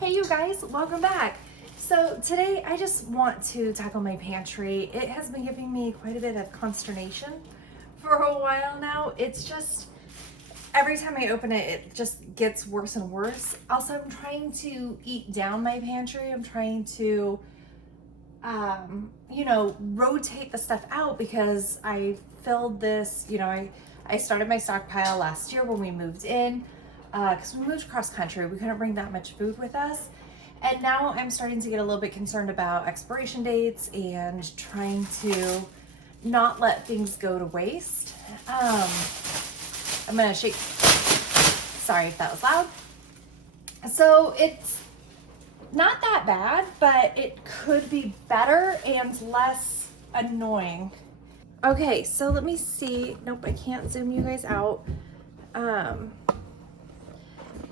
Hey you guys, welcome back. So today I just want to tackle my pantry. It has been giving me quite a bit of consternation for a while now. It's just, every time I open it, it just gets worse and worse. Also, I'm trying to eat down my pantry. I'm trying to, rotate the stuff out because I filled this, I started my stockpile last year when we moved in. Because we moved cross country, we couldn't bring that much food with us. And now I'm starting to get a little bit concerned about expiration dates and trying to not let things go to waste. I'm gonna shake, sorry if that was loud. So it's not that bad, but it could be better and less annoying. Okay, so let me see. Nope, I can't zoom you guys out.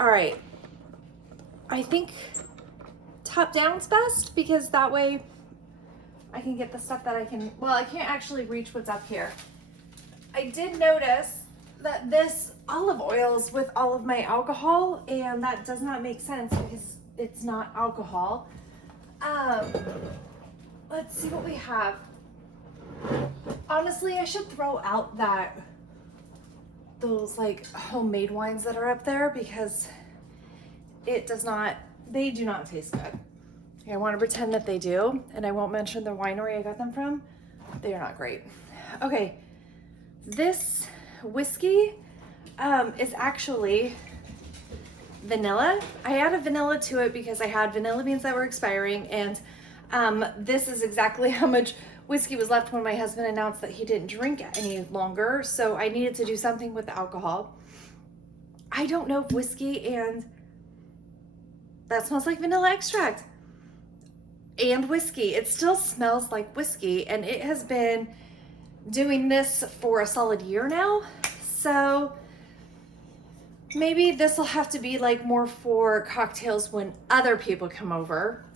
All right, I think top down's best because that way I can get the stuff that I can't actually reach what's up here. I did notice that this olive oil's with all of my alcohol, and that does not make sense because it's not alcohol. Let's see what we have. Honestly, I should throw out those like homemade wines that are up there because they do not taste good. I want to pretend that they do, and I won't mention the winery I got them from. They are not great. Okay, this whiskey is actually vanilla. I added vanilla to it because I had vanilla beans that were expiring, and this is exactly how much whiskey was left when my husband announced that he didn't drink any longer, so I needed to do something with the alcohol. I don't know if whiskey and that smells like vanilla extract and whiskey. It still smells like whiskey, and it has been doing this for a solid year now, so maybe this will have to be like more for cocktails when other people come over.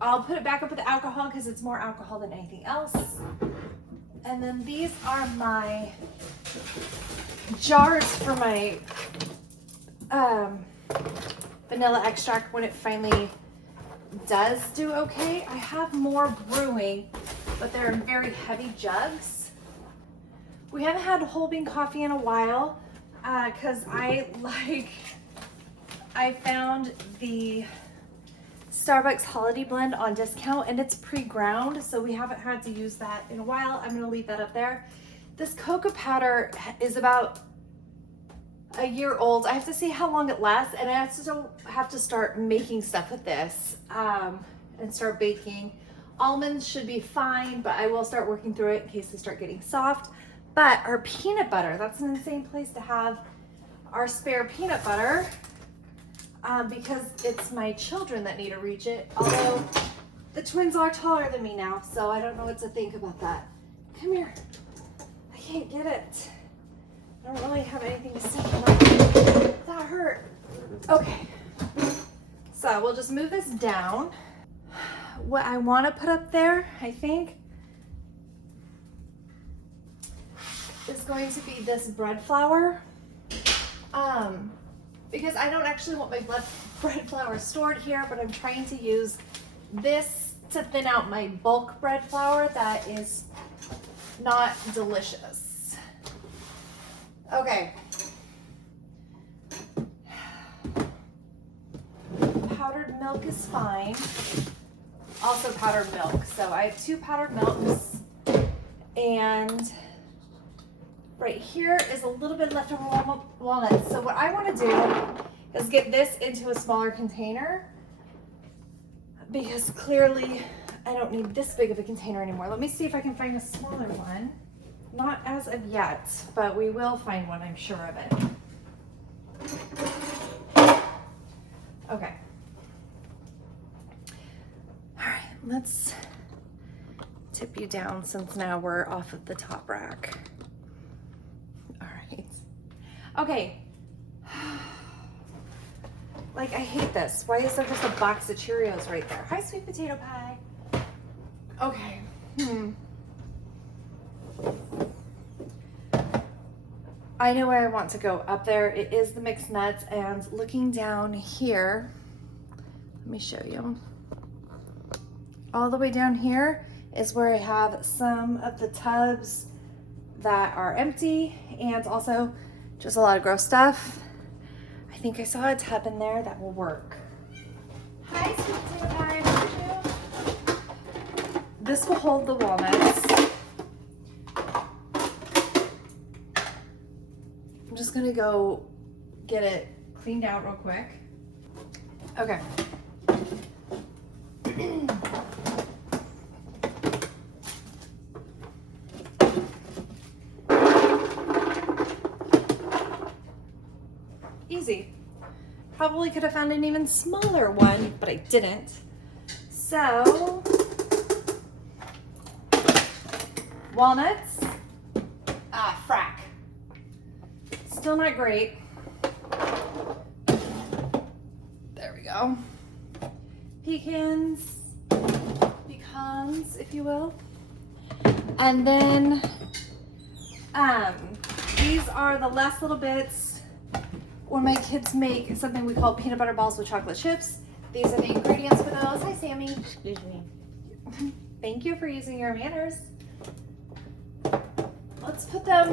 I'll put it back up with the alcohol because it's more alcohol than anything else. And then these are my jars for my vanilla extract when it finally does do okay. I have more brewing, but they're in very heavy jugs. We haven't had whole bean coffee in a while because I found the Starbucks Holiday Blend on discount, and it's pre-ground, so we haven't had to use that in a while. I'm gonna leave that up there. This cocoa powder is about a year old. I have to see how long it lasts, and I have to start making stuff with this and start baking. Almonds should be fine, but I will start working through it in case they start getting soft. But our peanut butter, that's an insane place to have our spare peanut butter. Because it's my children that need to reach it, although the twins are taller than me now, so I don't know what to think about that. Come here. I can't get it. I don't really have anything to say. That hurt. Okay. So we'll just move this down. What I want to put up there, I think, is going to be this bread flour. Because I don't actually want my bread flour stored here, but I'm trying to use this to thin out my bulk bread flour that is not delicious. Okay. Powdered milk is fine. Also powdered milk. So I have 2 powdered milks, and right here is a little bit leftover walnuts. So what I want to do is get this into a smaller container because clearly I don't need this big of a container anymore. Let me see if I can find a smaller one. Not as of yet, but we will find one, I'm sure of it. Okay. All right, let's tip you down since now we're off of the top rack. Okay, like I hate this. Why is there just a box of Cheerios right there? Hi, sweet potato pie. Okay. I know where I want to go up there. It is the mixed nuts, and looking down here, Let me show you. All the way down here is where I have some of the tubs that are empty and also just a lot of gross stuff. I think I saw a tub in there that will work. Hi, sweet potato pie. How are you? This will hold the walnuts. I'm just gonna go get it cleaned out real quick. Okay. Easy. Probably could have found an even smaller one, but I didn't. So, walnuts, frack. Still not great. There we go. Pecans, if you will. And then, these are the last little bits when my kids make something we call peanut butter balls with chocolate chips. These are the ingredients for those. Hi, Sammy. Excuse me. Thank you for using your manners. Let's put them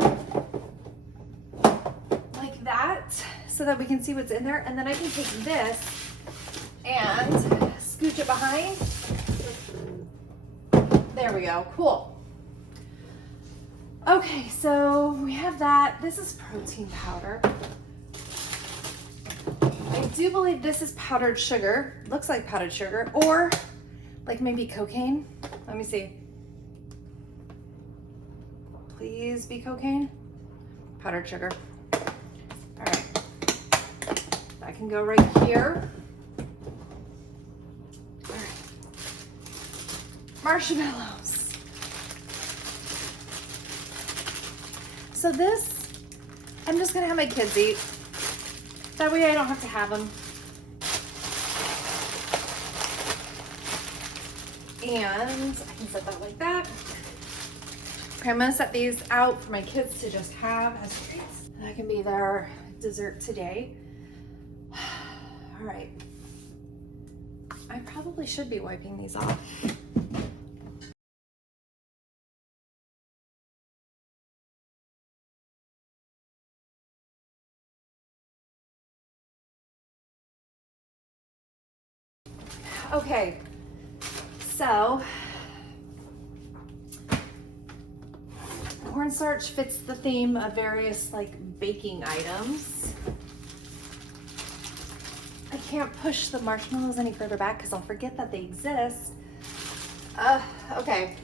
like that so that we can see what's in there. And then I can take this and scooch it behind. There we go. Cool. Okay, so we have that. This is protein powder. I do believe this is powdered sugar. Looks like powdered sugar, or like maybe cocaine. Let me see. Please be cocaine. Powdered sugar. All right. That can go right here. All right. Marshmallows. So this, I'm just gonna have my kids eat. That way I don't have to have them. And I can set that like that. Okay, I'm gonna set these out for my kids to just have as treats. And that can be their dessert today. All right. I probably should be wiping these off. Okay, so cornstarch fits the theme of various like baking items. I can't push the marshmallows any further back because I'll forget that they exist. Okay.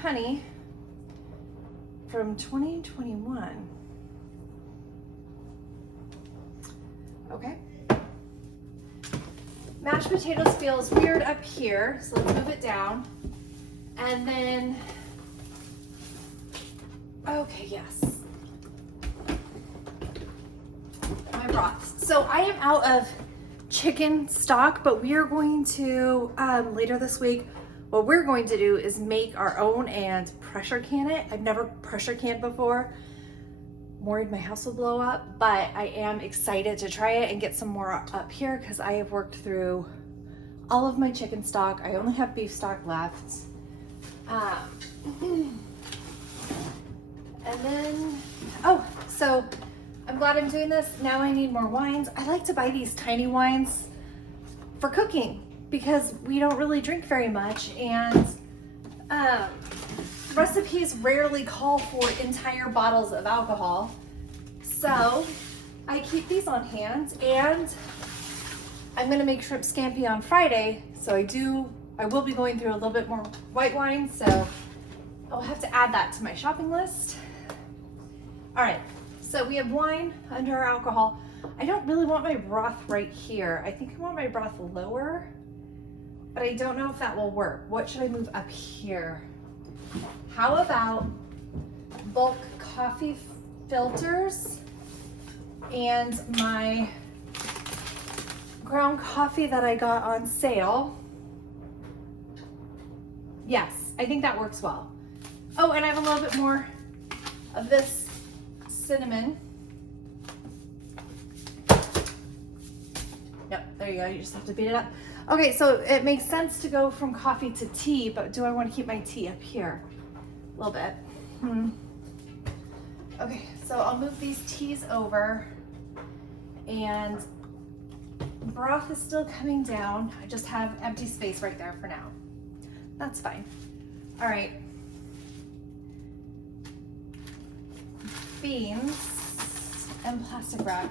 Honey from 2021. Okay. Mashed potatoes feels weird up here, so let's move it down. And then, okay, yes. My broth. So I am out of chicken stock, but we are going to, later this week, what we're going to do is make our own and pressure can it. I've never pressure canned before. Worried my house will blow up, but I am excited to try it and get some more up here because I have worked through all of my chicken stock. I only have beef stock left. And then, oh, so I'm glad I'm doing this. Now I need more wines. I like to buy these tiny wines for cooking because we don't really drink very much, and recipes rarely call for entire bottles of alcohol. So I keep these on hand, and I'm gonna make shrimp scampi on Friday. So I will be going through a little bit more white wine, so I'll have to add that to my shopping list. All right, so we have wine under our alcohol. I don't really want my broth right here. I think I want my broth lower, but I don't know if that will work. What should I move up here? How about bulk coffee filters and my ground coffee that I got on sale? Yes, I think that works well. Oh, and I have a little bit more of this cinnamon. Yep, there you go. You just have to beat it up. Okay, so it makes sense to go from coffee to tea, but do I want to keep my tea up here? A little bit. Okay, so I'll move these teas over, and broth is still coming down. I just have empty space right there for now. That's fine. All right. Beans and plastic wrap.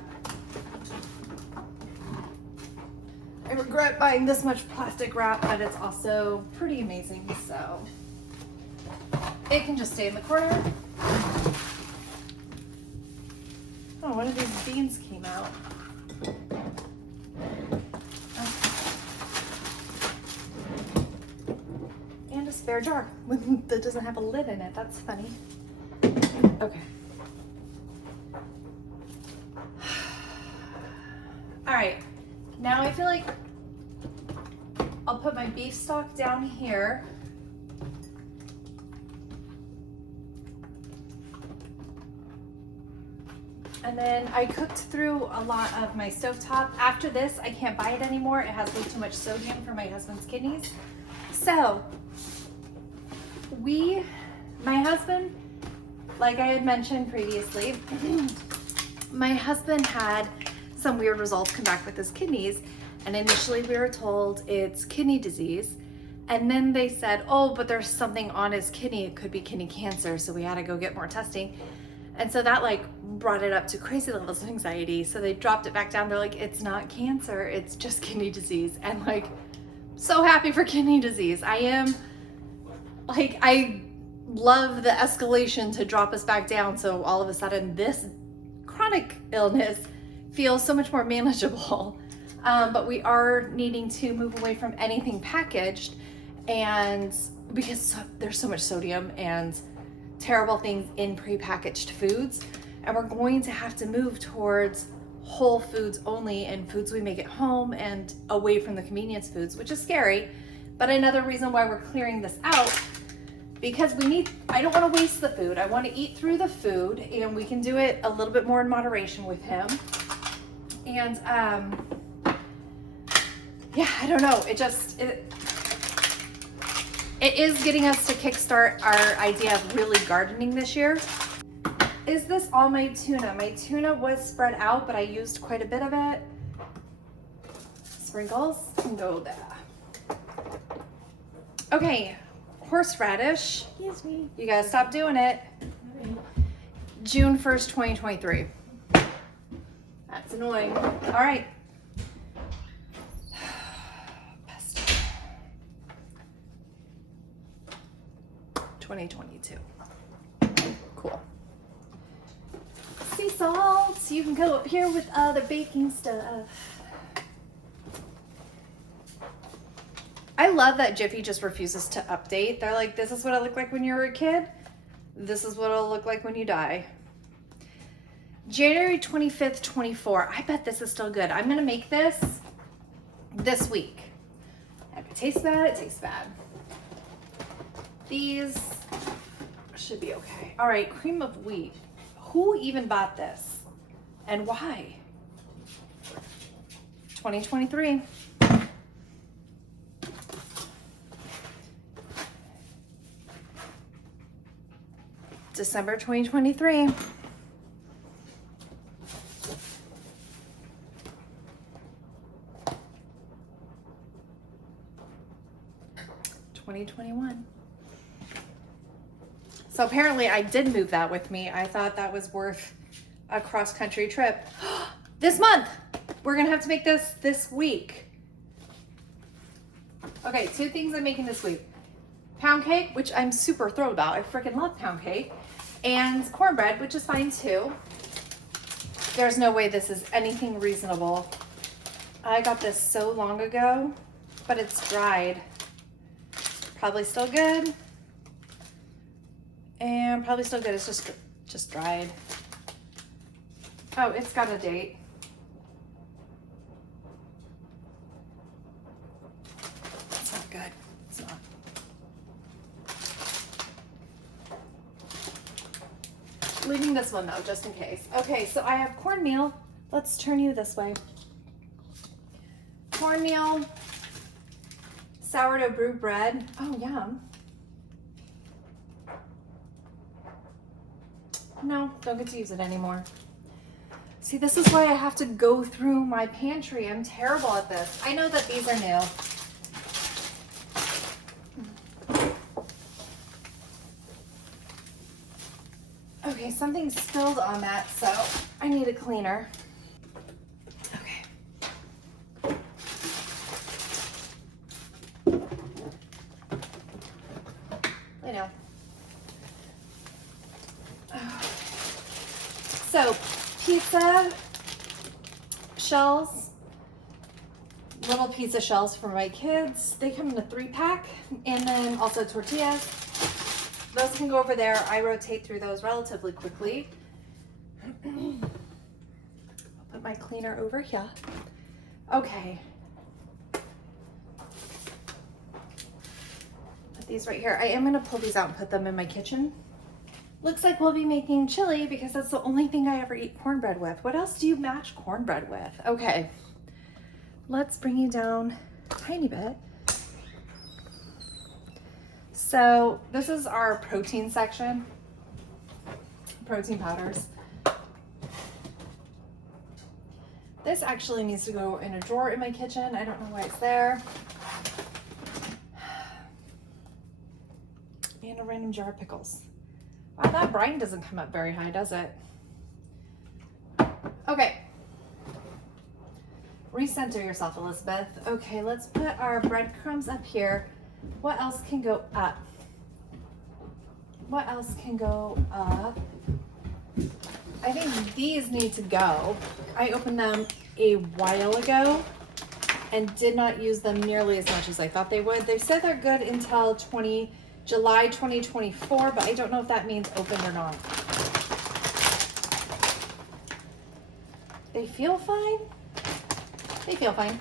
I regret buying this much plastic wrap, but it's also pretty amazing, so it can just stay in the corner. Oh, one of these beans came out. Okay. And a spare jar that doesn't have a lid in it. That's funny. Okay. All right. Now I feel like I'll put my beef stock down here. And then I cooked through a lot of my stovetop. After this, I can't buy it anymore. It has way too much sodium for my husband's kidneys. So my husband, like I had mentioned previously, my husband had some weird results come back with his kidneys. And initially we were told it's kidney disease. And then they said, oh, but there's something on his kidney. It could be kidney cancer. So we had to go get more testing. And so that like brought it up to crazy levels of anxiety. So they dropped it back down. They're like, it's not cancer, it's just kidney disease. And like, so happy for kidney disease. I love the escalation to drop us back down. So all of a sudden this chronic illness feels so much more manageable. But we are needing to move away from anything packaged, and because there's so much sodium and terrible things in prepackaged foods, and we're going to have to move towards whole foods only and foods we make at home and away from the convenience foods, which is scary. But another reason why we're clearing this out, because I don't want to waste the food. I want to eat through the food, and we can do it a little bit more in moderation with him. And yeah, I don't know. It is getting us to kickstart our idea of really gardening this year. Is this all my tuna? My tuna was spread out, but I used quite a bit of it. Sprinkles can go there. Okay, horseradish. Excuse me. You gotta stop doing it. June 1st, 2023. That's annoying. All right. 2022. Cool. Sea salt. You can go up here with other baking stuff. I love that Jiffy just refuses to update. They're like, this is what it looked like when you were a kid. This is what it'll look like when you die. January 25th, 24. I bet this is still good. I'm gonna make this week. If it tastes bad, it tastes bad. These should be okay. All right, cream of wheat. Who even bought this? And why? 2023. December 2023. $2021. So apparently I did move that with me. I thought that was worth a cross-country trip. This month! We're gonna have to make this week. Okay, 2 things I'm making this week. Pound cake, which I'm super thrilled about. I freaking love pound cake. And cornbread, which is fine too. There's no way this is anything reasonable. I got this so long ago, but it's dried. Probably still good. And probably still good. It's just dried. Oh, it's got a date. It's not good. It's not. Leaving this one though, just in case. Okay, so I have cornmeal. Let's turn you this way. cornmeal, sourdough brew bread. Oh, yum. No, don't get to use it anymore. See, this is why I have to go through my pantry. I'm terrible at this. I know that these are new. Okay, something spilled on that, so I need a cleaner. Okay. I know. So, pizza shells, little pizza shells for my kids. They come in a 3-pack, and then also tortillas. Those can go over there. I rotate through those relatively quickly. I'll put my cleaner over here. Okay. Put these right here. I am gonna pull these out and put them in my kitchen. Looks like we'll be making chili because that's the only thing I ever eat cornbread with. What else do you match cornbread with? Okay, let's bring you down a tiny bit. So this is our protein section, protein powders. This actually needs to go in a drawer in my kitchen. I don't know why it's there. And a random jar of pickles. Wow, that brine doesn't come up very high, does it? Okay. Recenter yourself, Elizabeth. Okay, let's put our breadcrumbs up here. What else can go up? What else can go up? I think these need to go. I opened them a while ago and did not use them nearly as much as I thought they would. They said they're good until July 2024, but I don't know if that means open or not. They feel fine. They feel fine.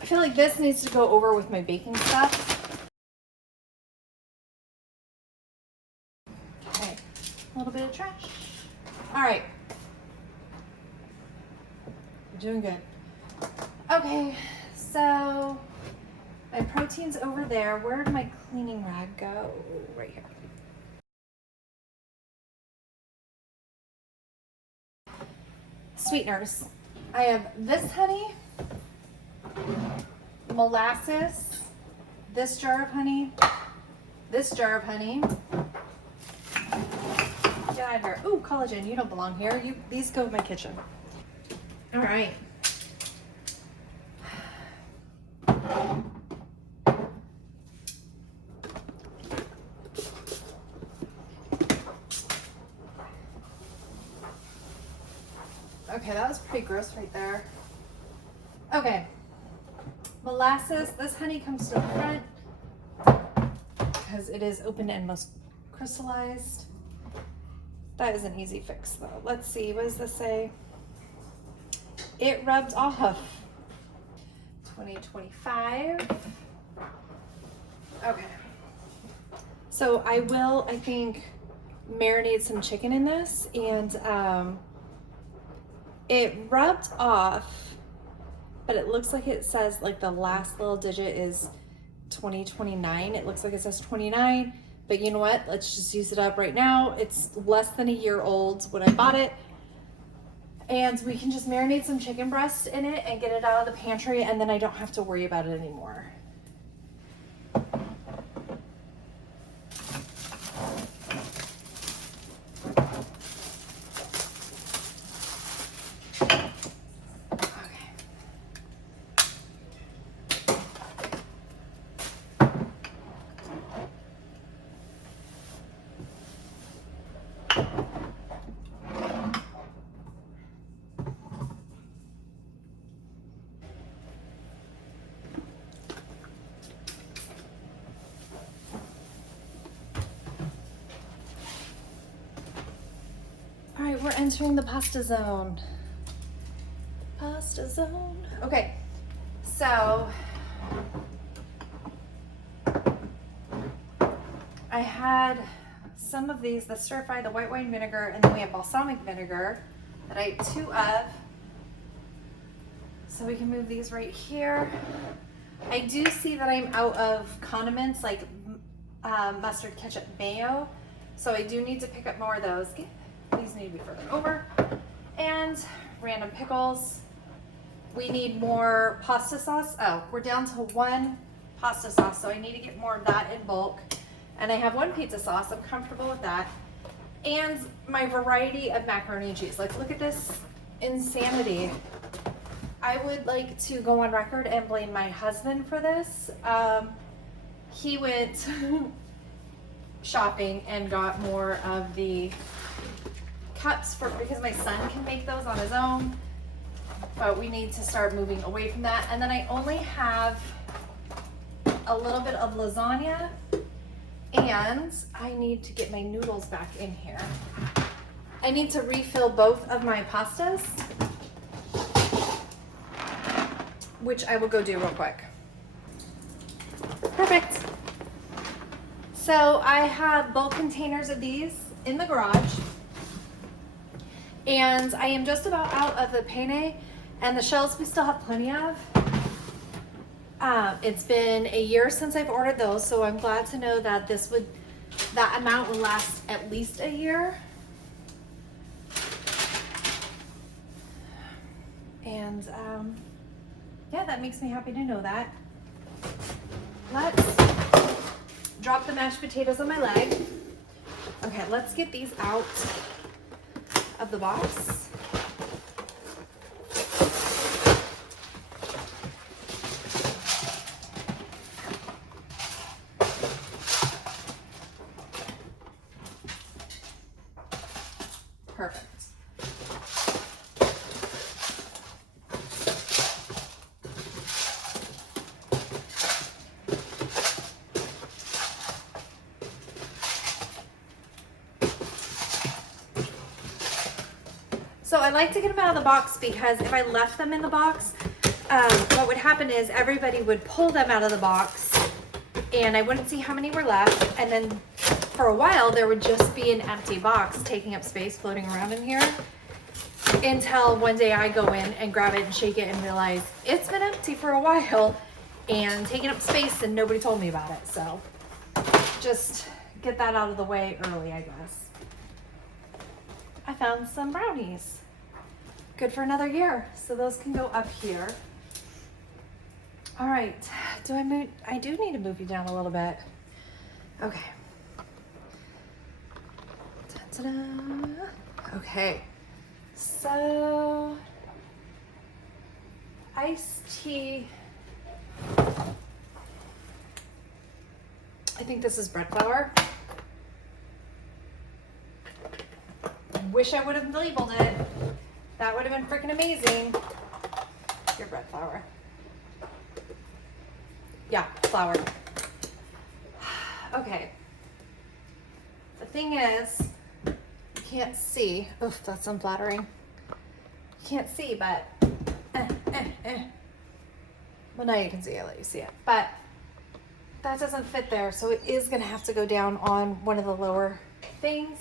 I feel like this needs to go over with my baking stuff. Okay, a little bit of trash. All right. We're doing good. Okay, so my protein's over there. Where did my cleaning rag go? Right here. Sweeteners. I have this honey, molasses, this jar of honey, this jar of honey. Get out of here. Ooh, collagen, you don't belong here. These go in my kitchen. All right. Okay, that was pretty gross right there. Okay, molasses. This honey comes to the front because it is open and most crystallized. That is an easy fix though. Let's see, what does this say? It rubbed off. 2025. Okay. So I will, I think, marinate some chicken in this, and it rubbed off, but it looks like it says like the last little digit is 2029. It looks like it says 29, but you know what? Let's just use it up right now. It's less than a year old when I bought it. And we can just marinate some chicken breast in it and get it out of the pantry, and then I don't have to worry about it anymore. All right, we're entering the pasta zone. Pasta zone. Okay, so I had some of these, the stir fry, the white wine vinegar, and then we have balsamic vinegar that I ate 2 of. So we can move these right here. I do see that I'm out of condiments like mustard, ketchup, mayo. So I do need to pick up more of those. These need to be further over. And random pickles. We need more pasta sauce. Oh, we're down to 1 pasta sauce, so I need to get more of that in bulk. And I have 1 pizza sauce. I'm comfortable with that. And my variety of macaroni and cheese. Like, look at this insanity. I would like to go on record and blame my husband for this. He went shopping and got more of the cups because my son can make those on his own, but we need to start moving away from that. And then I only have a little bit of lasagna, and I need to get my noodles back in here. I need to refill both of my pastas, which I will go do real quick. Perfect. So I have bulk containers of these in the garage, and I am just about out of the penne, and the shells we still have plenty of. It's been a year since I've ordered those, so I'm glad to know that that amount will last at least a year. And yeah, that makes me happy to know that. Let's drop the mashed potatoes on my leg. Okay, let's get these out of the box. Perfect. So I like to get them out of the box because if I left them in the box, what would happen is everybody would pull them out of the box and I wouldn't see how many were left. And then for a while, there would just be an empty box taking up space, floating around in here, until one day I go in and grab it and shake it and realize it's been empty for a while and taking up space and nobody told me about it. So just get that out of the way early, I guess. I found some brownies. Good for another year. So those can go up here. All right, I do need to move you down a little bit. Okay. Ta-da. Okay. So, iced tea. I think this is bread flour. Wish I would have labeled it. That would have been freaking amazing. Your bread flour. Yeah, flour. Okay. The thing is, you can't see. Oof, that's unflattering. You can't see, but well, now you can see. I'll let you see it. But that doesn't fit there, so it is gonna have to go down on one of the lower things.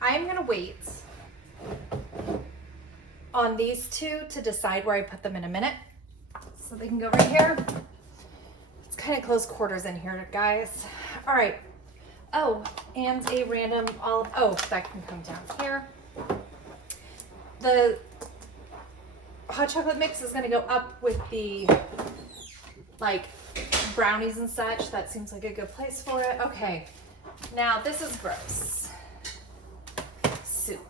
I'm gonna wait on these two to decide where I put them in a minute. So they can go right here. It's kind of close quarters in here, guys. All right. Oh, and a random olive. Oh, that can come down here. The hot chocolate mix is gonna go up with the like brownies and such. That seems like a good place for it. Okay, now this is gross. Soup.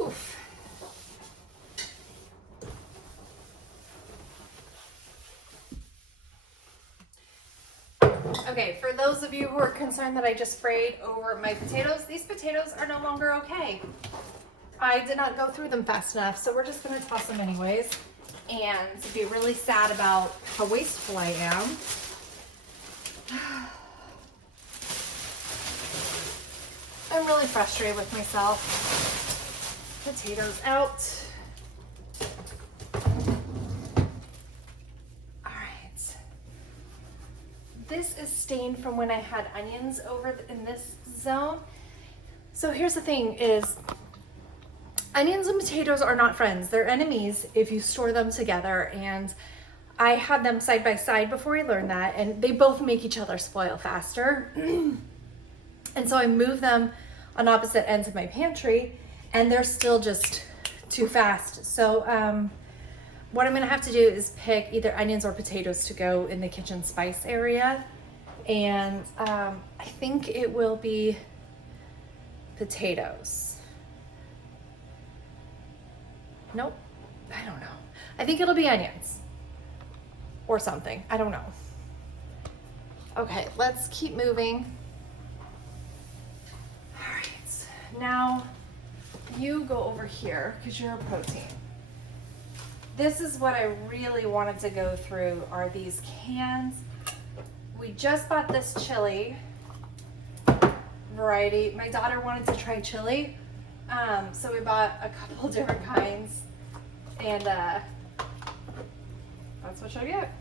Oof. Okay, for those of you who are concerned that I just sprayed over my potatoes, these potatoes are no longer okay. I did not go through them fast enough, so we're just gonna toss them anyways and be really sad about how wasteful I am. I'm really frustrated with myself. Potatoes out. All right. This is stained from when I had onions over in this zone. So here's the thing is, onions and potatoes are not friends. They're enemies if you store them together. And I had them side by side before I learned that, and they both make each other spoil faster. And so I moved them on opposite ends of my pantry, and they're still just too fast. So what I'm gonna have to do is pick either onions or potatoes to go in the kitchen spice area. And I think it will be potatoes. Nope, I don't know. I think it'll be onions or something. I don't know. Okay, let's keep moving. All right, now you go over here because you're a protein. This is what I really wanted to go through are these cans. We just bought this chili variety. My daughter wanted to try chili, so we bought a couple different kinds, and that's what she'll get.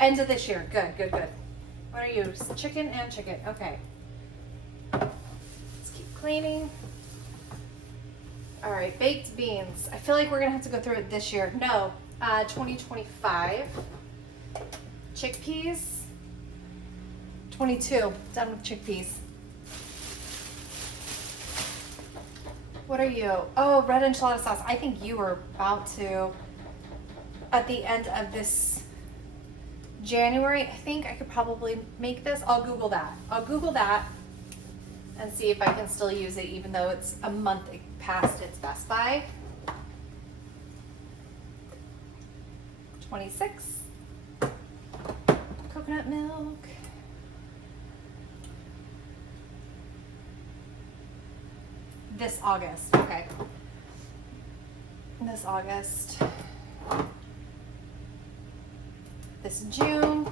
End of this year. Good, good, good. What are you? Chicken and chicken. Okay. Let's keep cleaning. All right, baked beans. I feel like we're gonna have to go through it this year. No, 2025. Chickpeas. 22. Done with chickpeas. What are you? Oh, red enchilada sauce. I think you were about to, at the end of this January, I think I could probably make this. I'll Google that. I'll Google that and see if I can still use it even though it's a month past its best by. 26. Coconut milk. This August, okay. This August. This June.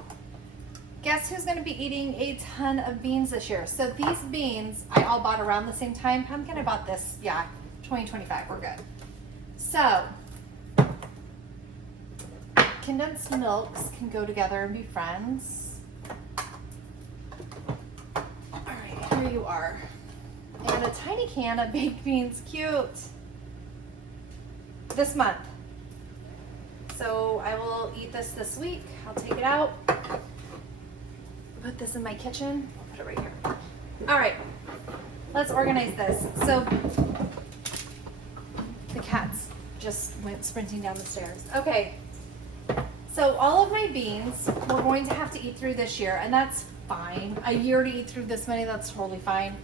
Guess who's gonna be eating a ton of beans this year? So these beans I all bought around the same time. Pumpkin, I bought this, yeah, 2025, we're good. So, condensed milks can go together and be friends. All right, here you are. And a tiny can of baked beans, cute. This month. So I will eat this week. I'll take it out. Put this in my kitchen. I'll put it right here. All right, let's organize this. So the cats just went sprinting down the stairs. Okay, so all of my beans we're going to have to eat through this year, and that's fine. A year to eat through this many, that's totally fine.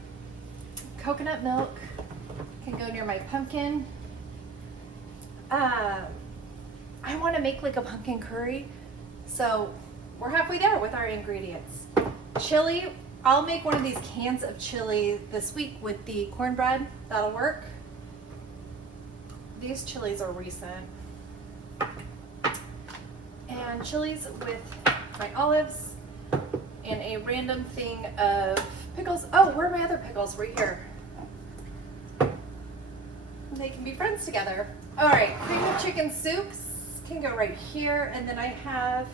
Coconut milk can go near my pumpkin. I want to make like a pumpkin curry, so we're halfway there with our ingredients. Chili, I'll make one of these cans of chili this week with the cornbread. That'll work. These chilies are recent. And chilies with my olives and a random thing of pickles. Oh, where are my other pickles? Right here. They can be friends together. All right, cream of chicken soups can go right here. And then I have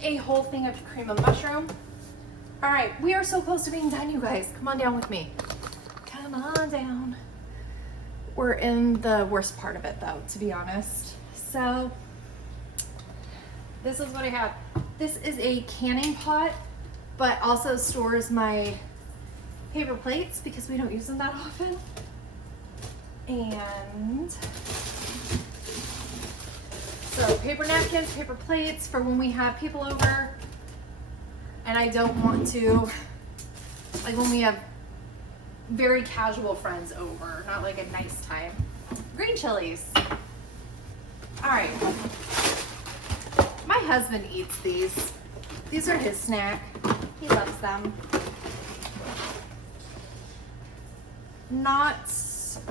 a whole thing of cream of mushroom. All right, we are so close to being done, you guys. Come on down with me. Come on down. We're in the worst part of it though, to be honest. So this is what I have. This is a canning pot, but also stores my paper plates because we don't use them that often. And so paper napkins, paper plates for when we have people over. And I don't want to, like when we have very casual friends over, not like a nice time. Green chilies. All right. My husband eats these. These are his snack. He loves them. Not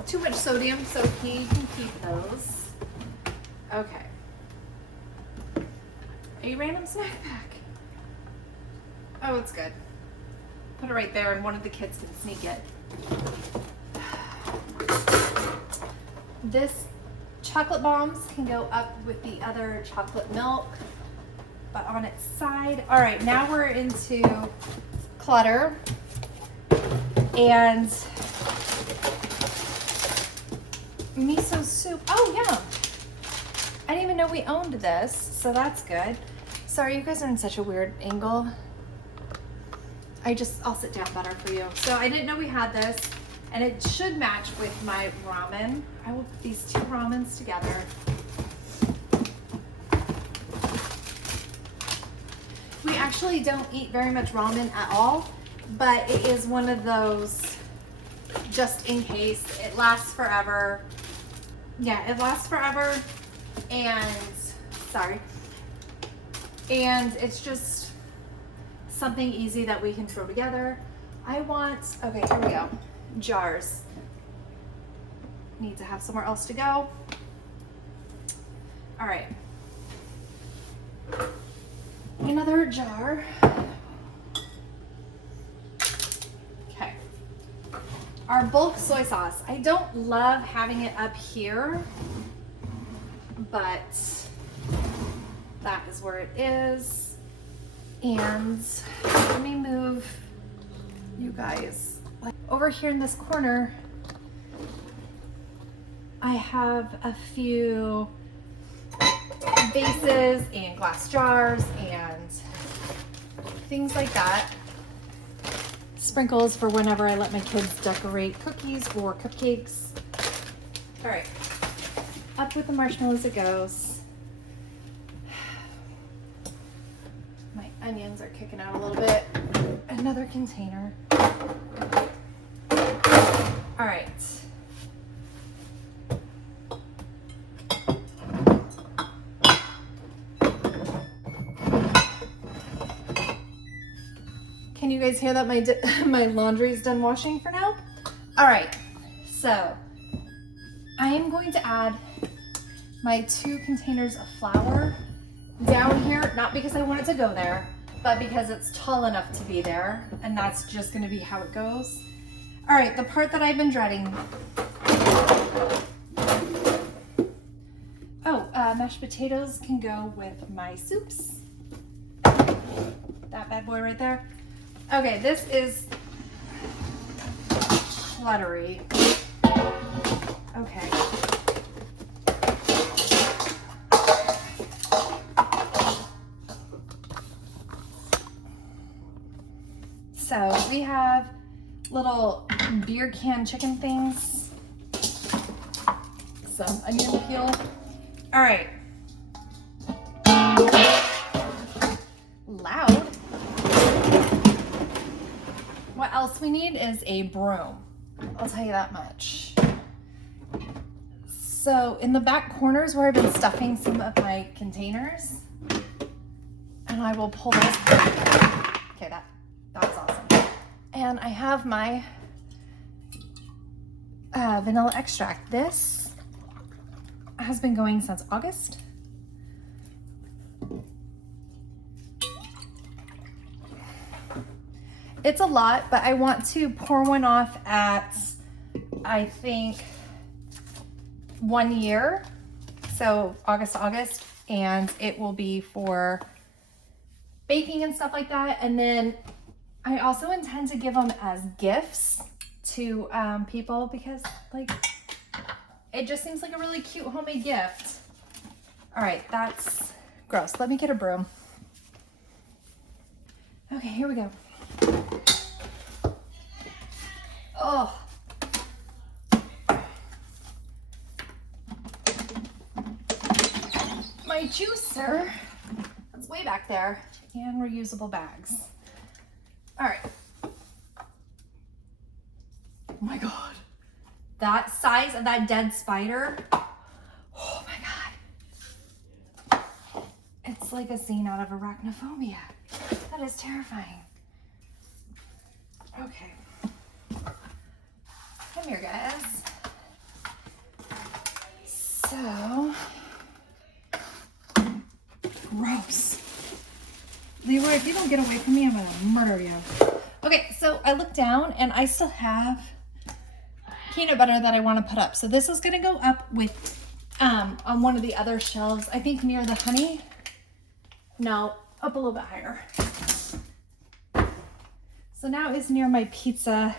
too much sodium, so he can keep those. Okay. A random snack pack. Oh, it's good. Put it right there and one of the kids can sneak it. This chocolate bombs can go up with the other chocolate milk, but on its side. All right, now we're into clutter. And miso soup. Oh yeah, I didn't even know we owned this, so that's good. Sorry, you guys are in such a weird angle. I'll sit down better for you. So I didn't know we had this, and it should match with my ramen. I will put these 2 ramens together. We actually don't eat very much ramen at all, but it is one of those just in case. It lasts forever. Yeah, it lasts forever, and it's just something easy that we can throw together. Okay, here we go. Jars. Need to have somewhere else to go. All right. Another jar. Okay. Our bulk soy sauce. I don't love having it up here, but that is where it is. And let me move you guys. Like over here in this corner, I have a few vases and glass jars and things like that. Sprinkles for whenever I let my kids decorate cookies or cupcakes. All right, up with the marshmallows it goes. My onions are kicking out a little bit. Another container. All right. Can you guys hear that my laundry's done washing for now? All right, so I am going to add my 2 containers of flour down here, not because I want it to go there, but because it's tall enough to be there, and that's just gonna be how it goes. All right, the part that I've been dreading. Oh, mashed potatoes can go with my soups. That bad boy right there. Okay, this is cluttery. Okay. So we have little beer can chicken things, some onion peel. All right. Loud. What else we need is a broom. I'll tell you that much. So in the back corners where I've been stuffing some of my containers, and I will pull those back. Okay, that's awesome. And I have my vanilla extract. This has been going since August. It's a lot, but I want to pour one off at, I think, 1 year. So August to August, and it will be for baking and stuff like that. And then I also intend to give them as gifts to people because like it just seems like a really cute homemade gift. All right, that's gross. Let me get a broom. Okay, here we go. Oh. My juicer, that's way back there, and reusable bags. All right. Oh my God. That size of that dead spider. Oh my God. It's like a scene out of Arachnophobia. That is terrifying. Okay. Come here, guys. So, gross. Leroy, if you don't get away from me, I'm gonna murder you. Okay, so I look down and I still have peanut butter that I want to put up. So this is gonna go up with on one of the other shelves. I think near the honey. No, up a little bit higher. So now it's near my pizza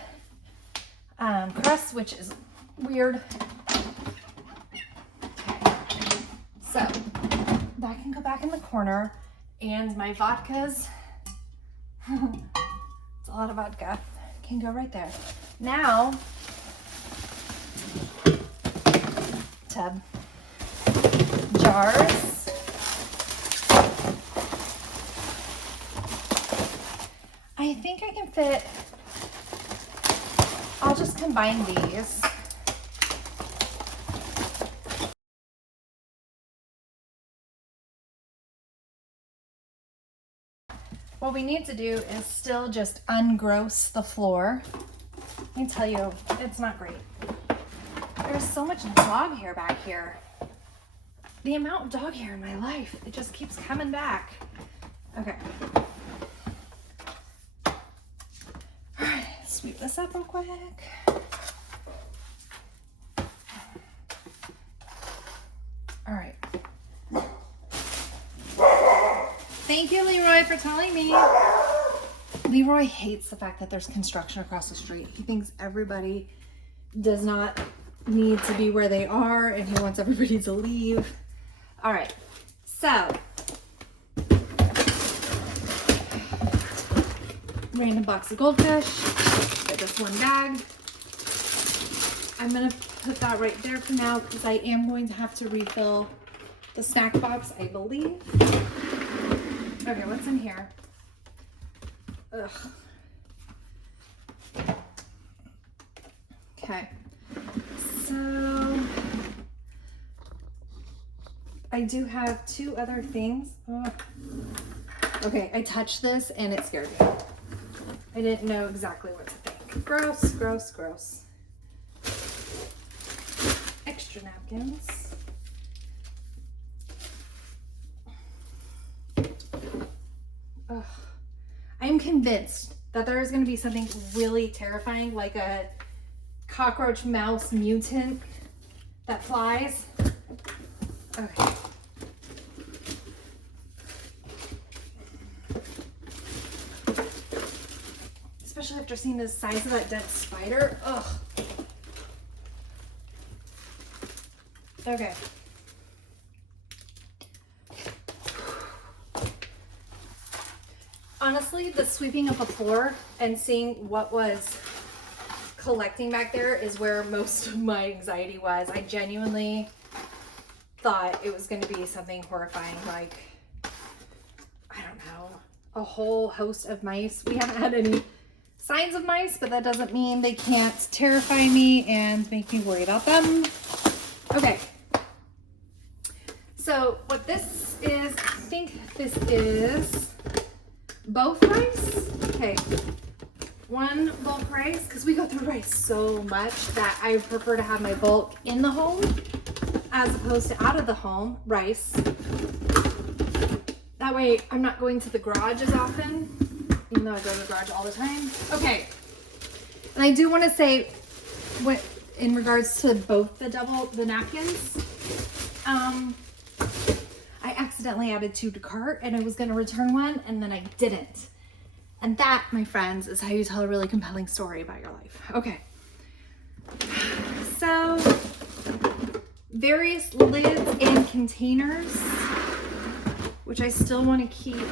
crust, which is weird. Okay, so that can go back in the corner, and my vodkas, it's a lot of vodka, can go right there. Now, tub, jars, I think I can fit, I'll just combine these. What we need to do is still just ungross the floor. Let me tell you, it's not great. There's so much dog hair back here. The amount of dog hair in my life, it just keeps coming back. Okay. All right, sweep this up real quick. All right. Thank you, Leroy, for telling me. Leroy hates the fact that there's construction across the street. He thinks everybody does not need to be where they are, and he wants everybody to leave. All right, so random box of goldfish. Get this one bag. I'm gonna put that right there for now because I am going to have to refill the snack box, I believe. Okay, what's in here? Ugh. Okay, so I do have two other things. Oh. Okay, I touched this and it scared me. I didn't know exactly what to think. Gross, gross, gross. Extra napkins. Ugh. I'm convinced that there is going to be something really terrifying, like a cockroach mouse mutant that flies. Okay. Especially after seeing the size of that dead spider. Ugh. Okay. Honestly, the sweeping of the floor and seeing what was collecting back there is where most of my anxiety was. I genuinely thought it was going to be something horrifying, like, I don't know, a whole host of mice. We haven't had any signs of mice, but that doesn't mean they can't terrify me and make me worry about them. Okay. So what this is, I think this is both rice. Okay, one bulk rice, because we go through rice so much that I prefer to have my bulk in the home as opposed to out of the home rice. That way I'm not going to the garage as often, even though I go to the garage all the time. Okay, and I do want to say, what in regards to both the napkins, I accidentally added 2 to cart and I was going to return one and then I didn't. And that, my friends, is how you tell a really compelling story about your life. Okay. So, various lids and containers, which I still want to keep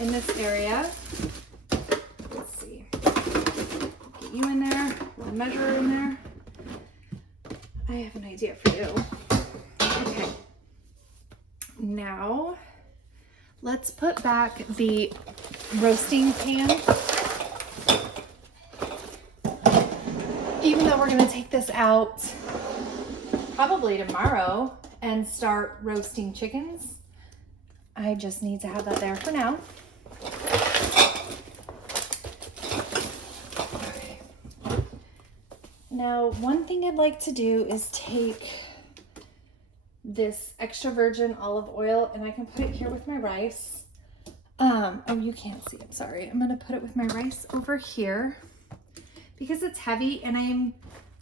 in this area. Let's see. Get you in there, one measurer in there. I have an idea for you. Okay. Now, let's put back the roasting pan. Even though we're going to take this out probably tomorrow and start roasting chickens, I just need to have that there for now. Okay. Now, one thing I'd like to do is take this extra virgin olive oil and I can put it here with my rice. Oh, you can't see, I'm sorry. I'm gonna put it with my rice over here because it's heavy and I'm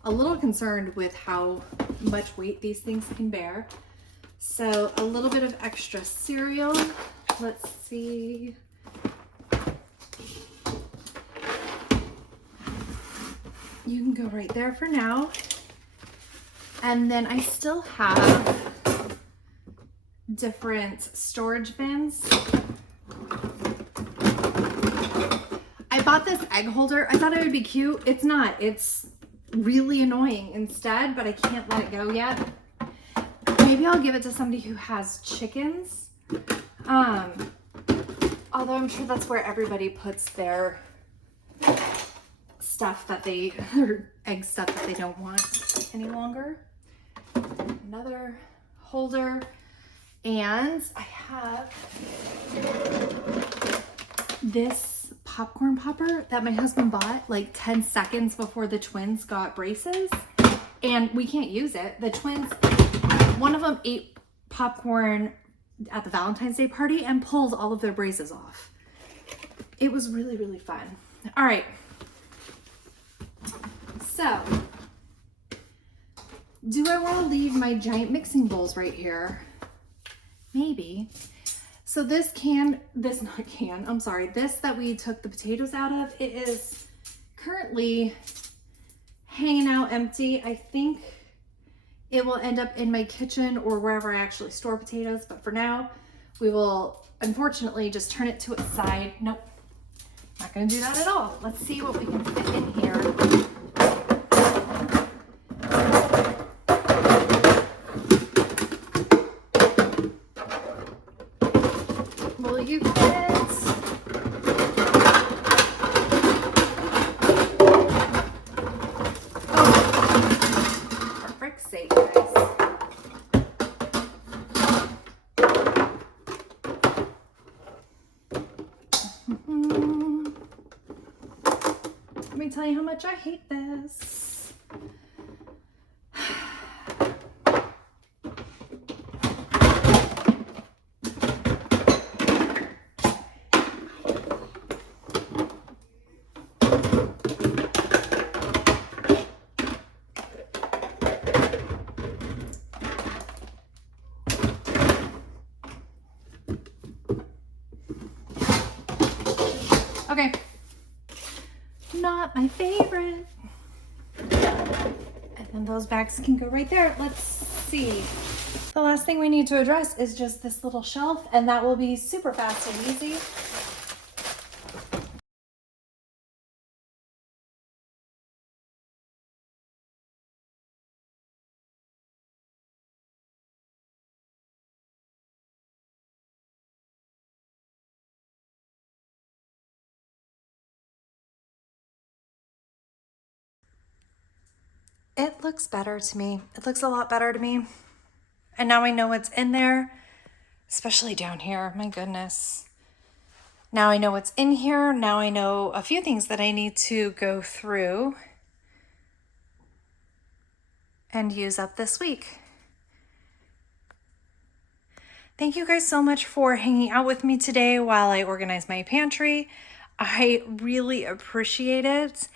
a little concerned with how much weight these things can bear. So a little bit of extra cereal. Let's see. you can go right there for now. And then I still have different storage bins. I bought this egg holder. I thought it would be cute. It's not. It's really annoying instead, but I can't let it go yet. Maybe I'll give it to somebody who has chickens. Although I'm sure that's where everybody puts their stuff that or egg stuff that they don't want any longer. Another holder. And I have this popcorn popper that my husband bought like 10 seconds before the twins got braces. And we can't use it. The twins, one of them ate popcorn at the Valentine's Day party and pulled all of their braces off. It was really, really fun. All right. So, do I want to leave my giant mixing bowls right here? Maybe. So this that we took the potatoes out of, it is currently hanging out empty. I think it will end up in my kitchen or wherever I actually store potatoes, but for now, we will unfortunately just turn it to its side. Nope, not gonna do that at all. Let's see what we can fit in here. Will you fit? For frick's sake, guys. Let me tell you how much I hate this. Okay, not my favorite. And then those bags can go right there. Let's see. The last thing we need to address is just this little shelf, and that will be super fast and easy. It looks better to me. It looks a lot better to me. And now I know what's in there, especially down here. My goodness. Now I know what's in here. Now I know a few things that I need to go through and use up this week. Thank you guys so much for hanging out with me today while I organize my pantry. I really appreciate it.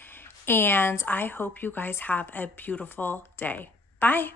And I hope you guys have a beautiful day. Bye.